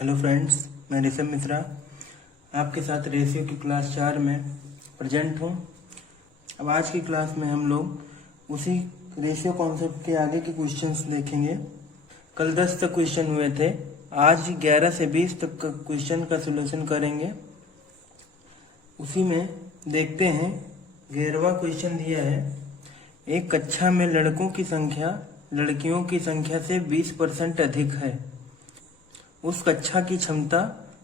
Hello friends, मैं ऋषभ मिश्रा आपके साथ रेशियो की क्लास 4 में प्रेजेंट हूँ। अब आज की क्लास में हम लोग उसी रेशियो कॉन्सेप्ट के आगे के क्वेश्चंस देखेंगे। कल 10 तक क्वेश्चन हुए थे, आज 11 से 20 तक का क्वेश्चन का सलूशन करेंगे। उसी में देखते हैं 11वां क्वेश्चन दिया है, एक कक्षा में लड़कों की संख्या लड़कियों की संख्या से 20% अधिक है। उस कक्षा की क्षमता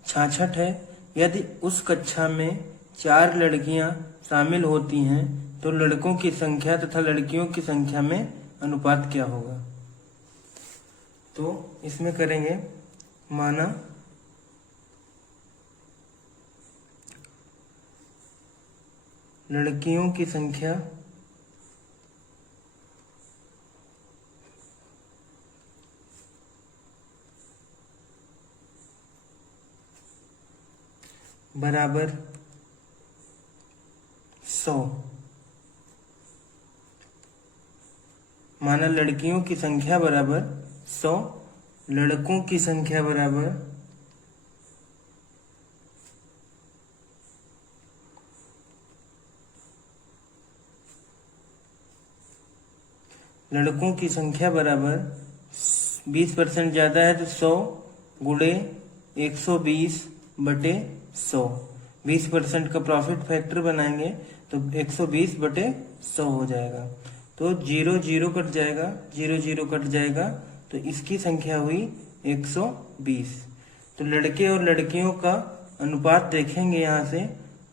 66 है। यदि उस कक्षा में 4 लड़कियां शामिल होती हैं तो लड़कों की संख्या तथा लड़कियों की संख्या में अनुपात क्या होगा। तो इसमें करेंगे, माना लड़कियों की संख्या बराबर 100। माना लड़कियों की संख्या बराबर 100, लड़कों की संख्या बराबर 20% ज्यादा है तो 100 गुणे 120/100। 20% का प्रॉफिट फैक्टर बनाएंगे तो 120/100 हो जाएगा। तो 0 0 कट जाएगा, 0 0 कट जाएगा, तो इसकी संख्या हुई 120। तो लड़के और लड़कियों का अनुपात देखेंगे यहाँ से,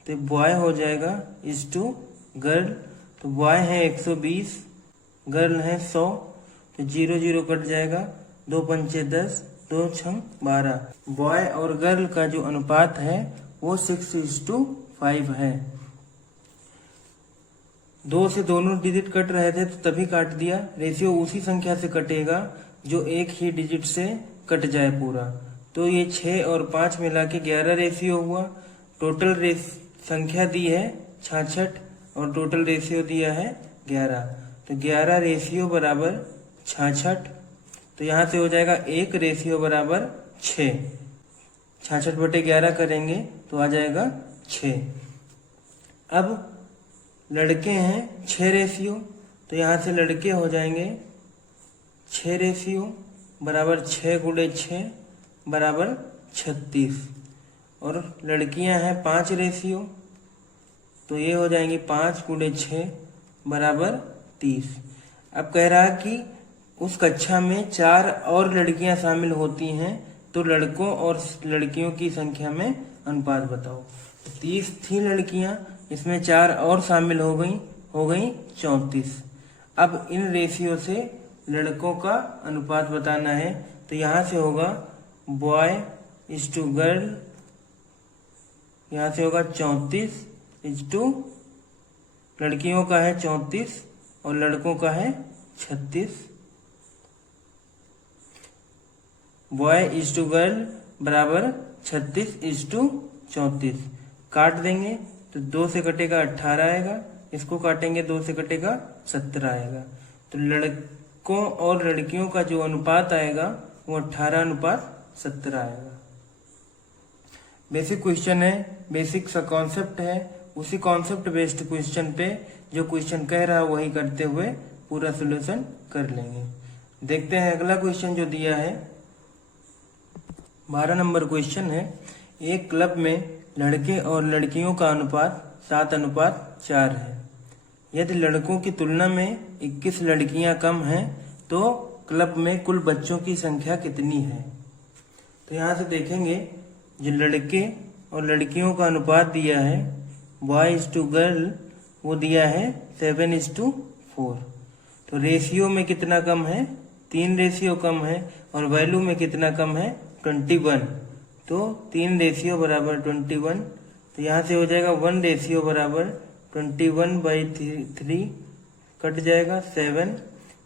तो बॉय हो जाएगा इज टू गर्ल। तो बॉय है 120, गर्ल है 100, तो 0 0 कट जाएगा, 2 पंचे 10, 2 छम 12। बॉय और गर्ल का जो अनुपात है वो 6:5 है। 2 से दोनों डिजिट कट रहे थे तो तभी काट दिया। रेशियो उसी संख्या से कटेगा जो एक ही डिजिट से कट जाए पूरा। तो ये 6 और 5 मिला के 11 रेशियो हुआ। टोटल संख्या दी है 66 और टोटल रेशियो दिया है 11। तो 11 रेशियो बराबर 66। तो यहाँ से हो जाएगा 1 रेशियो बराबर 6। 66/11 करेंगे तो आ जाएगा 6। अब लड़के हैं 6 रेशियो, तो यहाँ से लड़के हो जाएंगे 6 रेशियो बराबर 6 गुणे 6 बराबर 36। और लड़कियां हैं 5 रेशियो, तो ये हो जाएंगी 5 गुणे 6 बराबर 30। अब कह रहा है कि उस कक्षा में 4 और लड़कियां शामिल होती हैं तो लड़कों और लड़कियों की संख्या में अनुपात बताओ। 30 थी लड़कियां, इसमें 4 और शामिल हो गई 34। अब इन रेशियो से लड़कों का अनुपात बताना है, तो यहाँ से होगा बॉय इज टू गर्ल, यहाँ से होगा 34 इज टू, लड़कियों का है 34 और लड़कों का है 36। बॉय इज टू गर्ल बराबर 36 इज टू 34। काट देंगे तो 2 से कटेगा 18 आएगा, इसको काटेंगे 2 से कटेगा 17 आएगा। तो लड़कों और लड़कियों का जो अनुपात आएगा वो 18:17 आएगा। बेसिक क्वेश्चन है, बेसिक सा कॉन्सेप्ट है। उसी कॉन्सेप्ट बेस्ड क्वेश्चन पे जो क्वेश्चन कह रहा है वही करते हुए पूरा सोल्यूशन कर लेंगे। देखते हैं अगला क्वेश्चन जो दिया है, 12 नंबर क्वेश्चन है, एक क्लब में लड़के और लड़कियों का अनुपात 7:4 है। यदि लड़कों की तुलना में 21 लड़कियां कम हैं तो क्लब में कुल बच्चों की संख्या कितनी है। तो यहाँ से देखेंगे, जो लड़के और लड़कियों का अनुपात दिया है बॉय इज टू गर्ल, वो दिया है 7:4। तो रेशियो में कितना कम है, 3 रेशियो कम है, और वैल्यू में कितना कम है, 21। तो 3 रेशियो बराबर 21। तो यहाँ से हो जाएगा 1 रेशियो बराबर 21/3, कट जाएगा 7।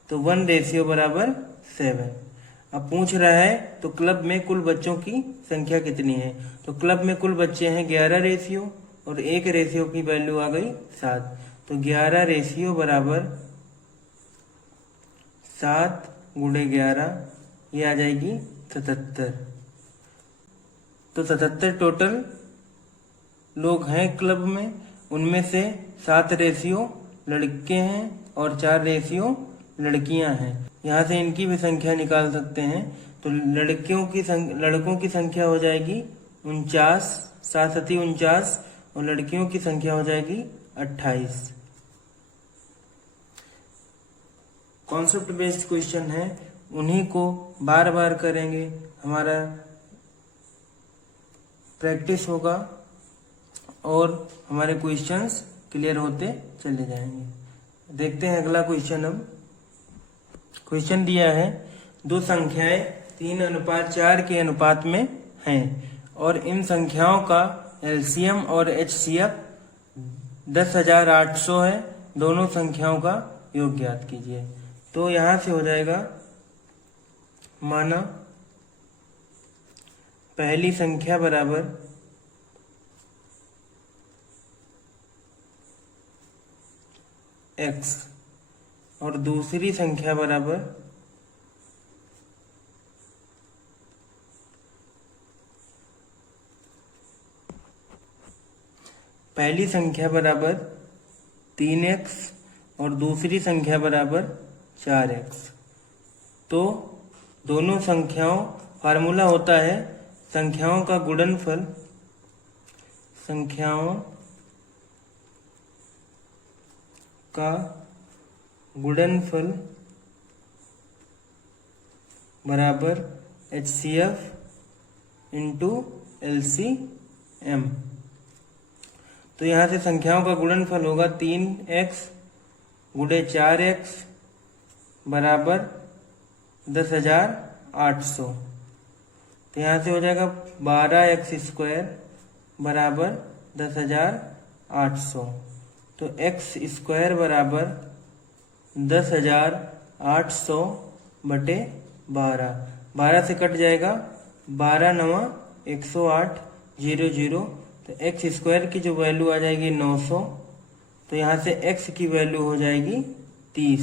तो 1 रेशियो बराबर 7। अब पूछ रहा है तो क्लब में कुल बच्चों की संख्या कितनी है। तो क्लब में कुल बच्चे हैं 11 रेशियो और 1 रेशियो की वैल्यू आ गई 7। तो 11 रेशियो बराबर 7 गुणे 11, ये आ जाएगी 77। तो 77 टोटल लोग हैं क्लब में, उनमें से 7 रेशियो लड़के हैं और 4 रेशियो लड़कियां हैं। यहाँ से इनकी भी संख्या निकाल सकते हैं। तो लड़कों की संख्या हो जाएगी 49, 7 सती 49, और लड़कियों की संख्या हो जाएगी 28। कॉन्सेप्ट बेस्ड क्वेश्चन है, उन्हीं को बार बार करेंगे, हमारा प्रैक्टिस होगा और हमारे क्वेश्चंस क्लियर होते चले जाएंगे। देखते हैं अगला क्वेश्चन। अब क्वेश्चन दिया है, दो संख्याएं 3:4 के अनुपात में हैं और इन संख्याओं का एलसीएम और एचसीएफ 10,800 है। दोनों संख्याओं का योग ज्ञात कीजिए। तो यहां से हो जाएगा, माना पहली संख्या बराबर x और दूसरी संख्या बराबर पहली संख्या बराबर 3x और दूसरी संख्या बराबर 4x। तो दोनों संख्याओं, फार्मूला होता है संख्याओं का गुणनफल, संख्याओं का गुणनफल बराबर HCF इंटू LCM। तो यहां से संख्याओं का गुणनफल होगा 3x गुणे 4x बराबर 10,800। तो यहां से हो जाएगा 12x² बराबर 10,800। तो x² बराबर 10,800 बटे 12, 12 से कट जाएगा, 12 9 108 00। तो x² की जो वैल्यू आ जाएगी 900। तो यहाँ से x की वैल्यू हो जाएगी 30।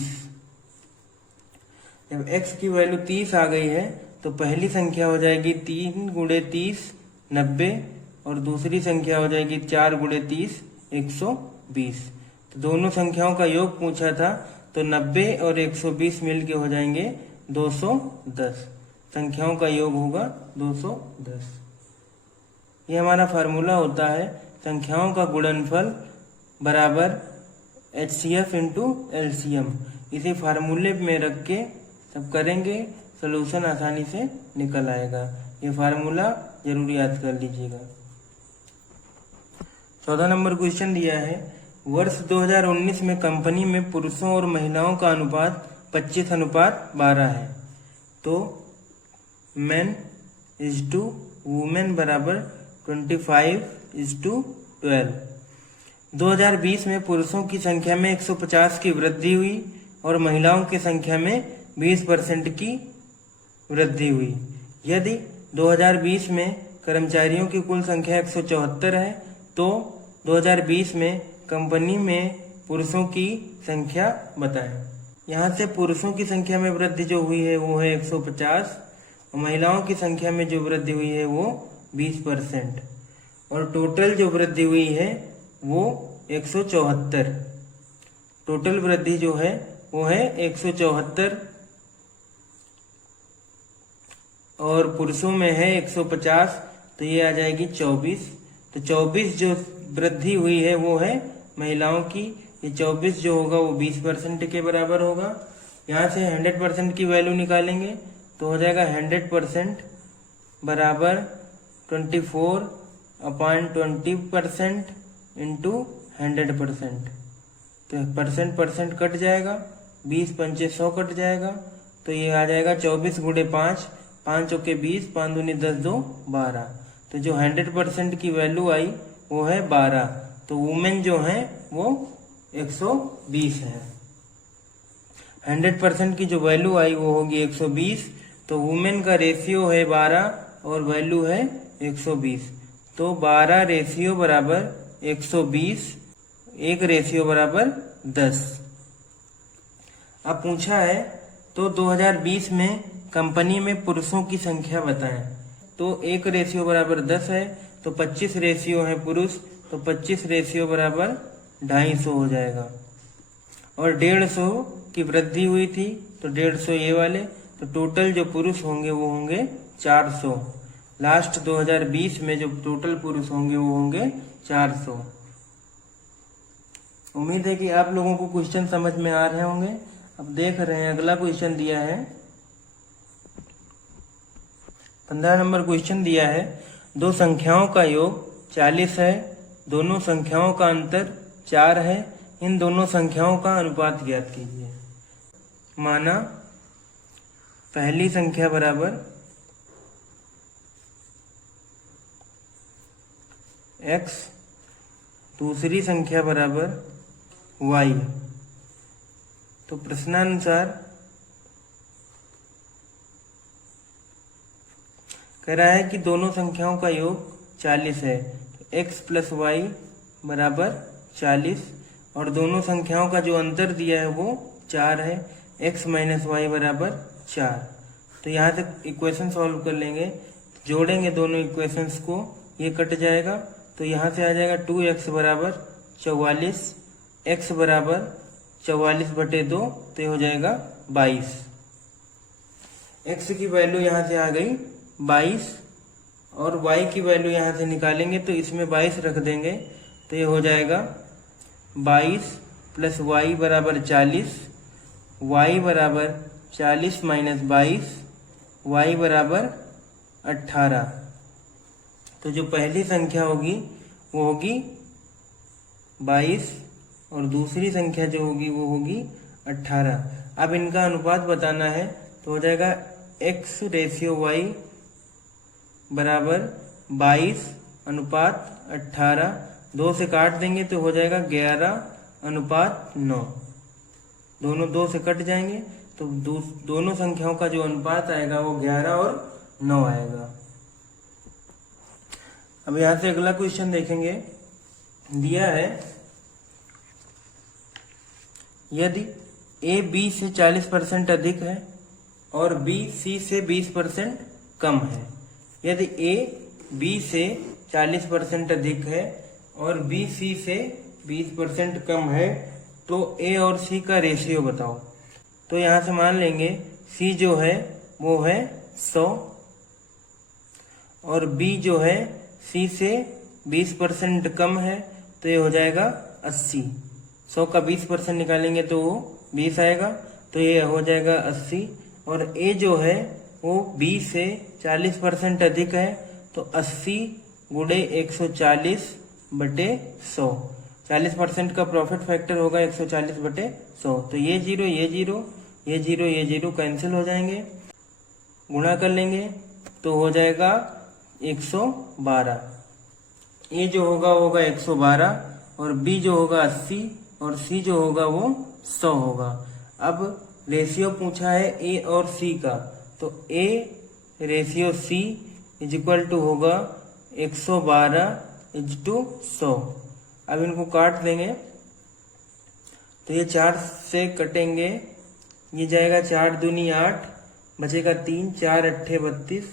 जब x की वैल्यू 30 आ गई है तो पहली संख्या हो जाएगी 3 गुणे 30 90, और दूसरी संख्या हो जाएगी 4 गुणे 30 120। तो दोनों संख्याओं का योग पूछा था, तो 90 और 120 मिलके हो जाएंगे 210। संख्याओं का योग होगा 210। ये हमारा फार्मूला होता है संख्याओं का गुणनफल बराबर HCF इंटू LCM। इसे फार्मूले में रख के सब करेंगे, सलूशन आसानी से निकल आएगा। ये फार्मूला जरूर याद कर लीजिएगा। 14 नंबर क्वेश्चन दिया है, वर्ष 2019 में कंपनी में पुरुषों और महिलाओं का अनुपात 25:12 है। तो मेन इज टू वुमेन बराबर 25:12। 2020 में पुरुषों की संख्या में 150 की वृद्धि हुई और महिलाओं की संख्या में 20% की वृद्धि हुई। यदि 2020 में कर्मचारियों की कुल संख्या 174 है, तो 2020 में कंपनी में पुरुषों की संख्या बताएं। यहाँ से पुरुषों की संख्या में वृद्धि जो हुई है वो है 150, और महिलाओं की संख्या में जो वृद्धि हुई है वो 20%, और टोटल जो वृद्धि हुई है वो 174। टोटल वृद्धि जो है वो है 174, और पुरुषों में है 150, तो ये आ जाएगी 24। तो 24 जो वृद्धि हुई है वो है महिलाओं की। ये 24 जो होगा वो 20% के बराबर होगा। यहाँ से 100% की वैल्यू निकालेंगे तो हो जाएगा 100% बराबर 24/20% इंटू 100%। तो परसेंट कट जाएगा, 20 पंचे 100 कट जाएगा। तो ये आ जाएगा 24 गुणे 5, 5 चौके 20, 5 दूनी 10 2 12। तो जो 100% की वैल्यू आई वो है 12। तो वुमेन जो है वो 120 है। 100% की जो वैल्यू आई वो होगी 120। तो वुमेन का रेशियो है 12 और वैल्यू है 120। तो 12 रेशियो बराबर 120, 1 रेशियो बराबर 10। अब पूछा है तो 2020 में कंपनी में पुरुषों की संख्या बताएं। तो 1 रेशियो बराबर 10 है, तो 25 रेशियो है पुरुष, तो 25 रेशियो बराबर 250 हो जाएगा। और 150 की वृद्धि हुई थी, तो 150 ये वाले, तो टोटल जो पुरुष होंगे वो होंगे 400। लास्ट 2020 में जो टोटल पुरुष होंगे वो होंगे 400। उम्मीद है कि आप लोगों को क्वेश्चन समझ में आ रहे होंगे। अब देख रहे हैं अगला क्वेश्चन दिया है 15 नंबर क्वेश्चन दिया है, दो संख्याओं का योग 40 है, दोनों संख्याओं का अंतर 4 है, इन दोनों संख्याओं का अनुपात ज्ञात कीजिए। माना पहली संख्या बराबर x, दूसरी संख्या बराबर y। तो प्रश्नानुसार कह रहा है कि दोनों संख्याओं का योग 40 है, तो x प्लस वाई बराबर 40, और दोनों संख्याओं का जो अंतर दिया है वो 4 है, x माइनस वाई बराबर 4। तो यहाँ से इक्वेशन सॉल्व कर लेंगे, जोड़ेंगे दोनों इक्वेशंस को, ये कट जाएगा, तो यहाँ से आ जाएगा 2x बराबर 44, x बराबर 44/2, तो ये हो जाएगा 22। x की वैल्यू यहाँ से आ गई 22, और y की वैल्यू यहाँ से निकालेंगे तो इसमें 22 रख देंगे, तो ये हो जाएगा 22 प्लस वाई बराबर 40, y बराबर 40 माइनस 22, y बराबर 18। तो जो पहली संख्या होगी वो होगी 22, और दूसरी संख्या जो होगी वो होगी 18। अब इनका अनुपात बताना है, तो हो जाएगा x रेशियो y बराबर 22 अनुपात 18, 2 से काट देंगे तो हो जाएगा 11:9। दोनों 2 से कट जाएंगे, तो दोनों संख्याओं का जो अनुपात आएगा वो 11 और 9 आएगा। अब यहां से अगला क्वेश्चन देखेंगे, दिया है यदि a b से 40% अधिक है और b c से 20% कम है। यदि a b से 40% अधिक है और b c से 20% कम है, तो a और c का रेशियो बताओ। तो यहां से मान लेंगे c जो है वो है 100, और b जो है c से 20% कम है, तो ये हो जाएगा 80। 100 का 20% निकालेंगे तो वो 20 आएगा, तो ये हो जाएगा 80। और a जो है वो b से 40% अधिक है, तो 80 गुणे 140/100। 40% का प्रॉफिट फैक्टर होगा 140/100। तो ये जीरो ये जीरो ये जीरो ये जीरो कैंसिल हो जाएंगे, गुणा कर लेंगे तो हो जाएगा 112। ए जो होगा वो होगा 112, और बी जो होगा 80, और सी जो होगा वो 100 होगा। अब रेशियो पूछा है ए और सी का, तो A ratio C is equal to होगा 112:100। अब इनको काट देंगे, तो ये 4 से कटेंगे, ये जाएगा 4 दूनी 8, बचेगा 3, 4 8 32,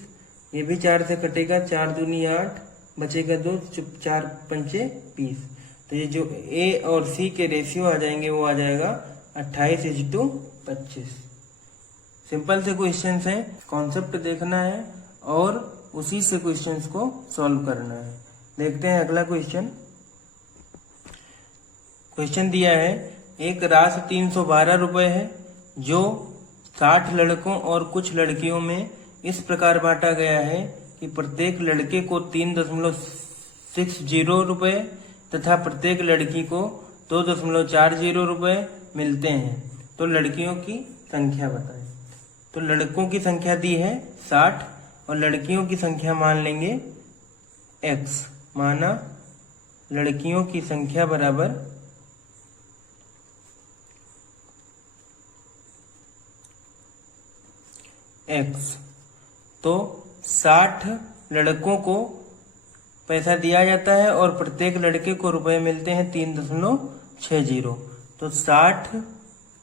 ये भी 4 से कटेगा, 4 दूनी 8, बचेगा 2, 4 पंचे 20। तो ये जो ए और सी के रेशियो आ जाएंगे वो आ जाएगा 28:25। सिंपल से क्वेश्चंस हैं, कॉन्सेप्ट देखना है और उसी से क्वेश्चंस को सॉल्व करना है। देखते हैं अगला क्वेश्चन। क्वेश्चन दिया है, एक राशि 312 रुपए है जो 60 लड़कों और कुछ लड़कियों में इस प्रकार बांटा गया है कि प्रत्येक लड़के को 3.60 रुपए तथा प्रत्येक लड़की को 2.40 रुपए मिलते हैं। तो लड़कियों की संख्या बताएं। तो लड़कों की संख्या दी है 60 और लड़कियों की संख्या मान लेंगे x। माना लड़कियों की संख्या बराबर x। तो 60 लड़कों को पैसा दिया जाता है और प्रत्येक लड़के को रुपए मिलते हैं 3.60। तो 60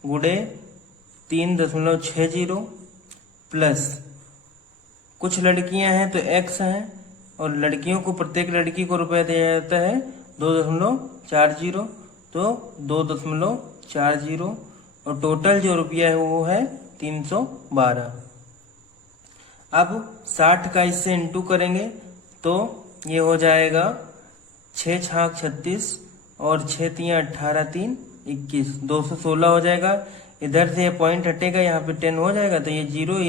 गुणे 3.60 प्लस कुछ लड़कियां हैं तो x हैं, और लड़कियों को प्रत्येक लड़की को रुपया दिया जाता है 2.40, तो 2.40, और टोटल जो रुपया है वो है 312। अब 60 का इससे इंटू करेंगे तो ये हो जाएगा 6 छाक 36 और 6 तियां 18 3 21, 216 हो जाएगा। इधर से ये पॉइंट हटेगा, यहाँ पे 10 हो जाएगा, तो ये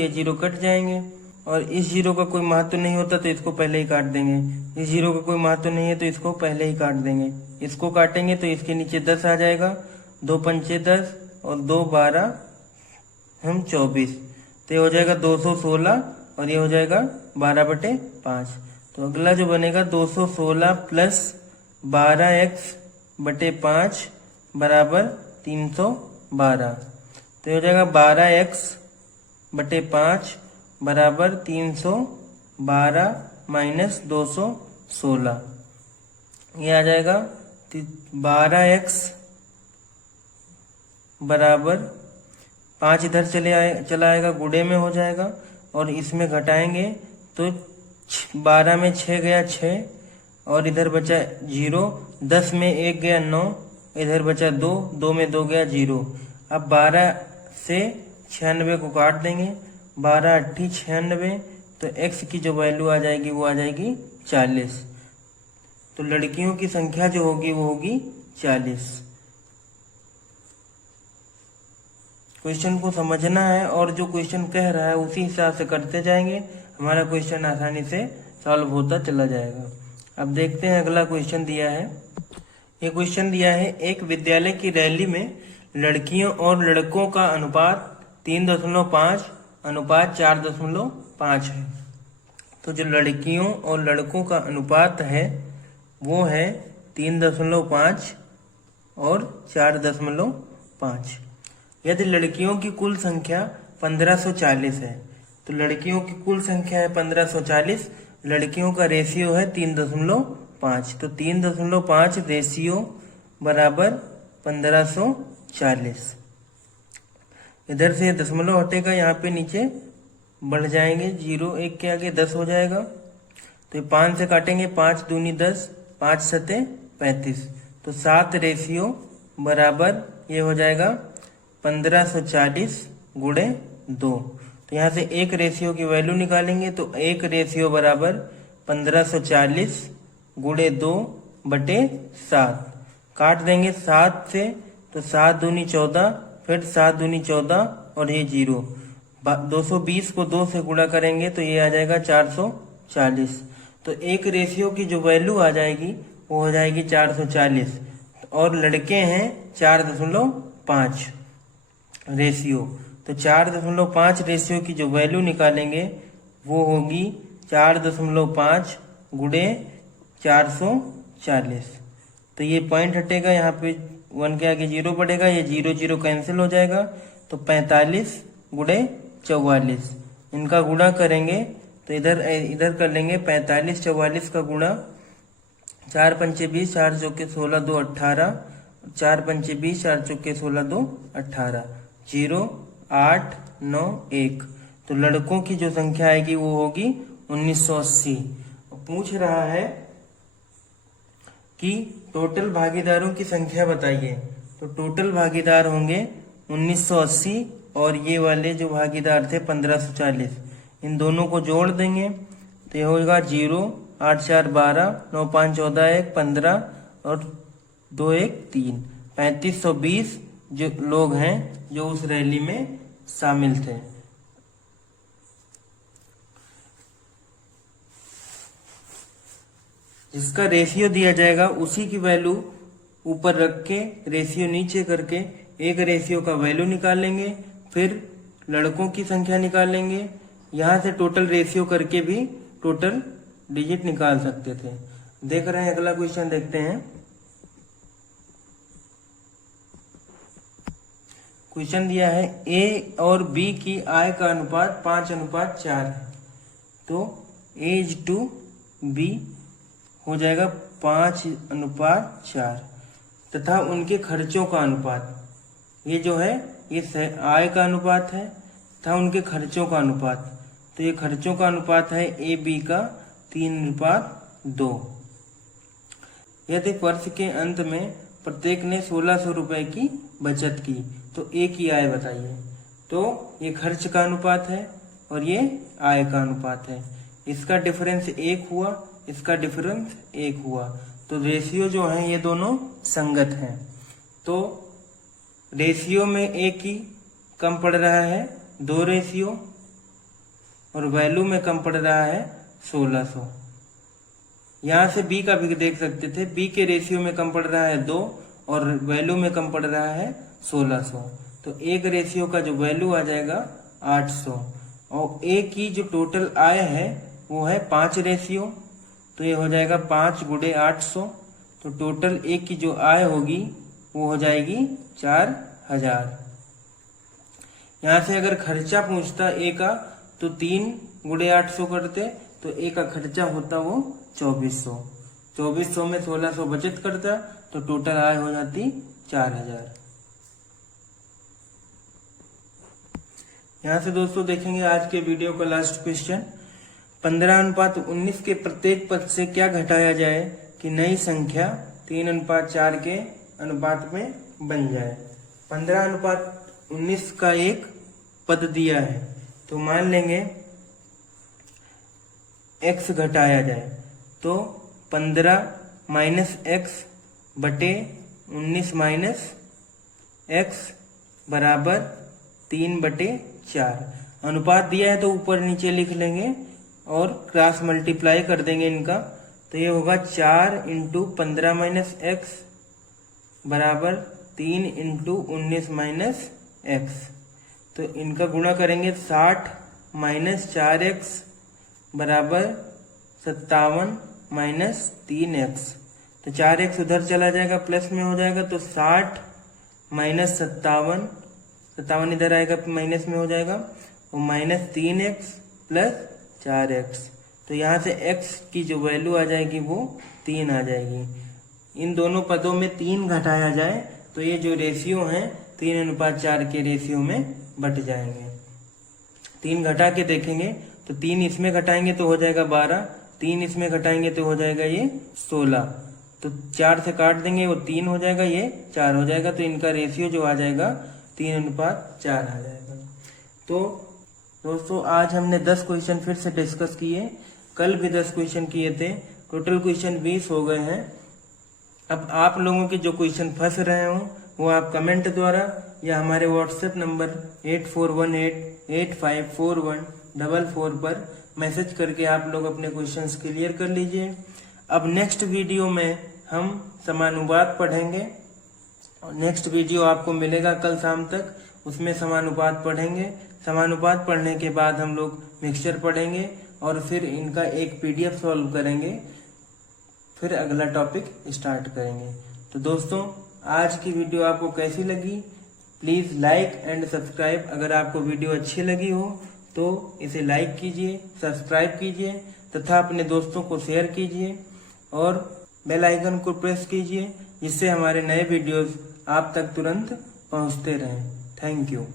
जीरो कट जाएंगे। और इस जीरो का कोई महत्व नहीं होता तो इसको पहले ही काट देंगे। इस जीरो का कोई महत्व नहीं है तो इसको पहले ही काट देंगे। इसको काटेंगे तो इसके नीचे 10 आ जाएगा, 2 पंचे 10 और 2 12 हम 24, तो ये हो जाएगा 216 और ये हो जाएगा 12/5। तो अगला जो बनेगा 216 प्लस 12x/5 बराबर 312, तो ये हो जाएगा 12x/5 बराबर 312 माइनस 216, ये आ जाएगा 12x बराबर 5 इधर चला आएगा, गुणे में हो जाएगा, और इसमें घटाएंगे तो 12 में 6 गया 6, और इधर बचा 0, 10 में 1 गया 9, इधर बचा 2, 2 में 2 गया 0। अब 12 से 96 को काट देंगे, 12 8 96, तो x की जो वैल्यू आ जाएगी वो आ जाएगी 40। तो लड़कियों की संख्या जो होगी वो होगी 40। क्वेश्चन को समझना है और जो क्वेश्चन कह रहा है उसी हिसाब से करते जाएंगे, हमारा क्वेश्चन आसानी से सॉल्व होता चला जाएगा। अब देखते हैं अगला क्वेश्चन दिया है। ये क्वेश्चन दिया है, एक विद्यालय की रैली में लड़कियों और लड़कों का अनुपात 3.5:4.5 है। तो जो लड़कियों और लड़कों का अनुपात है वो है 3.5 और 4.5। यदि लड़कियों की कुल संख्या 1540 है, तो लड़कियों की कुल संख्या है 1540, लड़कियों का रेशियो है 3.5, तो 3.5 रेशियो बराबर 1540। इधर से दशमलव हटेगा, यहाँ पे नीचे बढ़ जाएंगे, 0 1 के आगे 10 हो जाएगा, तो 5 से काटेंगे, 5 दूनी 10, 5 सते 35, तो 7 रेशियो बराबर ये हो जाएगा 1540 गुणे 2। तो यहाँ से एक रेशियो की वैल्यू निकालेंगे, तो एक रेशियो बराबर 1540 गुणे 2/7, काट देंगे 7 से, तो 7 दूनी 14, फिर 7 दूनी 14 और ये 0, 220 को 2 से गुणा करेंगे तो ये आ जाएगा 440। तो एक रेशियो की जो वैल्यू आ जाएगी वो हो जाएगी 440, और लड़के हैं 4.5 रेशियो, तो 4.5 रेशियो की जो वैल्यू निकालेंगे वो होगी 4.5 गुणे 440। तो ये पॉइंट हटेगा, यहाँ पे 1 के आगे 0 पड़ेगा, ये 0 0 कैंसिल हो जाएगा, तो 45 गुणे 44, इनका गुणा करेंगे तो इधर कर लेंगे 45 44 का गुणा, 4 पंचे 20, 4 चौके 16, 2 18, 4 पंचे 20, 4 चौके 16, 2 18, 0 8 9 1। तो लड़कों की जो संख्या आएगी वो होगी 1980। पूछ रहा है कि टोटल भागीदारों की संख्या बताइए, तो टोटल भागीदार होंगे 1980 और ये वाले जो भागीदार थे 1540, इन दोनों को जोड़ देंगे तो ये होगा 0 8 4 12 9 5 14 1 15 और 2 1 3, 3520 जो लोग हैं जो उस रैली में शामिल थे। जिसका रेशियो दिया जाएगा उसी की वैल्यू ऊपर रख के रेशियो नीचे करके एक रेशियो का वैल्यू निकालेंगे, फिर लड़कों की संख्या निकालेंगे, यहाँ से टोटल रेशियो करके भी टोटल डिजिट निकाल सकते थे। देख रहे हैं, अगला क्वेश्चन देखते हैं। क्वेश्चन दिया है ए और बी की आय का अनुपात 5:4 है, तो A:B हो जाएगा 5:4 तथा उनके खर्चों का अनुपात, ये जो है ये आय का अनुपात है तथा उनके खर्चों का अनुपात, तो ये खर्चों का अनुपात है ए बी का 3:2। यदि वर्ष के अंत में प्रत्येक ने 1600 रुपए की बचत की तो ए की आय बताइए। तो ये खर्च का अनुपात है और ये आय का अनुपात है। इसका डिफरेंस 1 हुआ, इसका डिफरेंस 1 हुआ, तो रेशियो जो है ये दोनों संगत हैं। तो रेशियो में ए की कम पड़ रहा है 2 रेशियो और वैल्यू में कम पड़ रहा है 1600। यहाँ से बी का भी देख सकते थे, बी के रेशियो में कम पड़ रहा है 2 और वैल्यू में कम पड़ रहा है 1600। तो एक रेशियो का जो वैल्यू आ जाएगा 800 और ए की जो टोटल आय है वो है 5 रेशियो, तो ये हो जाएगा 5 × 800। तो टोटल ए की जो आय होगी वो हो जाएगी 4000। यहाँ से अगर खर्चा पूछता ए का तो 3 × 800 करते, तो ए का खर्चा होता वो 2400। 2400 में 1600 बचत करता तो टोटल आय हो जाती 4000। यहाँ से दोस्तों देखेंगे आज के वीडियो का लास्ट क्वेश्चन। 15:19 के प्रत्येक पद से क्या घटाया जाए कि नई संख्या 3:4 के अनुपात में बन जाए। 15:19 का एक पद दिया है तो मान लेंगे x घटाया जाए, तो 15 - x बटे 19 - x बराबर 3/4। अनुपात दिया है तो ऊपर नीचे लिख लेंगे और क्रॉस मल्टीप्लाई कर देंगे इनका, तो ये होगा 4 × 15 - x बराबर 3 × 19 - x। तो इनका गुणा करेंगे 60 - 4x बराबर 57 - 3x। तो 4x उधर चला जाएगा, प्लस में हो जाएगा, तो 60 - 57, 57 इधर आएगा माइनस में हो जाएगा, और -3x + 4x। तो यहाँ से x की जो वैल्यू आ जाएगी वो 3 आ जाएगी। इन दोनों पदों में 3 घटाया जाए तो ये जो रेशियो है 3:4 के रेशियो में बट जाएंगे। 3 घटा के देखेंगे तो 3 इसमें घटाएंगे तो हो जाएगा 12, 3 इसमें घटाएंगे तो हो जाएगा ये 16, तो 4 से काट देंगे वो 3 हो जाएगा, ये 4 हो जाएगा। तो इनका रेशियो जो आ जाएगा 3:4 आ जाएगा। तो दोस्तों आज हमने 10 क्वेश्चन फिर से डिस्कस किए, कल भी 10 क्वेश्चन किए थे, टोटल क्वेश्चन 20 हो गए हैं। अब आप लोगों के जो क्वेश्चन फंस रहे हो वो आप कमेंट द्वारा या हमारे व्हाट्सएप नंबर 8418854144 पर मैसेज करके आप लोग अपने क्वेश्चंस क्लियर कर लीजिए। अब नेक्स्ट वीडियो में हम समानुपात पढ़ेंगे। नेक्स्ट वीडियो आपको मिलेगा कल शाम तक, उसमें समानुपात पढ़ेंगे। समानुपात पढ़ने के बाद हम लोग मिक्सचर पढ़ेंगे और फिर इनका एक पीडीएफ सॉल्व करेंगे, फिर अगला टॉपिक स्टार्ट करेंगे। तो दोस्तों आज की वीडियो आपको कैसी लगी, प्लीज लाइक एंड सब्सक्राइब। अगर आपको वीडियो अच्छी लगी हो तो इसे लाइक कीजिए, सब्सक्राइब कीजिए तथा अपने दोस्तों को शेयर कीजिए और बेल आइकन को प्रेस कीजिए, जिससे हमारे नए वीडियोस आप तक तुरंत पहुंचते रहें। Thank you.